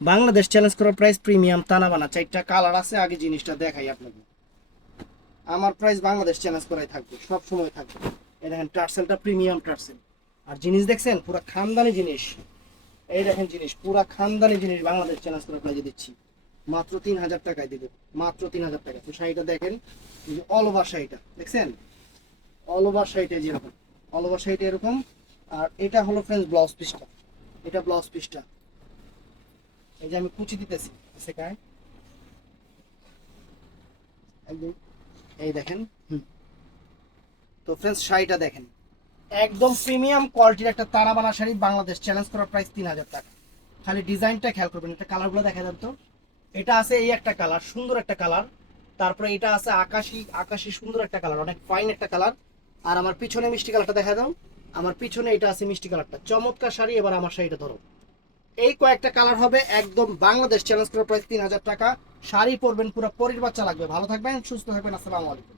Bangladesh challenge করা price premium তানা বানা, 4টা কালার আছে। আগে জিনিসটা দেখাই আপনাকে। আমার প্রাইস বাংলাদেশ চ্যালেঞ্জ করাই থাকবে, সব সময় থাকবে। এই দেখেন টার্সেলটা প্রিমিয়াম টার্সেল। আর জিনিস দেখছেন পুরো খানদানি জিনিস। এই দেখেন জিনিস পুরো খানদানি জিনিস, বাংলাদেশ চ্যালেঞ্জ করা প্রাইজে দিচ্ছি মাত্র 3000 টাকায় দিব, মাত্র 3000 টাকা। তো শাড়িটা দেখেন, এই যে অল ওভার শাড়িটা দেখছেন, অল ওভার শাড়িটা যেরকম, অল ওভার শাড়িটা এরকম। আর এটা হলো ফ্রেন্ডস ব্লাউজ পিসটা, এটা ব্লাউজ পিসটা। এই যে আমি কুচি দিতেছি সেখানে একদম, এই দেখেন। তো ফ্রেন্ডস শাড়িটা দেখেন, একদম প্রিমিয়াম কোয়ালিটির একটা তারা বানা শাড়ি, বাংলাদেশ চ্যালেঞ্জ করার প্রাইস 3000 টাকা। খালি ডিজাইনটা খেয়াল করবেন, এটা কালারগুলো দেখা যান তো। এটা আছে এই একটা কালার, সুন্দর একটা কালার। তারপরে এটা আছে আকাশি, আকাশি সুন্দর একটা কালার, অনেক ফাইন একটা কালার। আর আমার পিছনে মিষ্টি কালারটা দেখা দাও, আমার পিছনে এটা আছে মিষ্টি কালারটা, চমৎকার শাড়ি। এবার আমার শাড়িটা ধরো, এই কয়েকটা কালার হবে, একদম বাংলাদেশ চ্যালেঞ্জ করার প্রাইস 3000 টাকা। শাড়ি পরবেন পুরো পরিবার বাচ্চা লাগবে। ভালো থাকবেন, সুস্থ থাকবেন, আসসালামু আলাইকুম।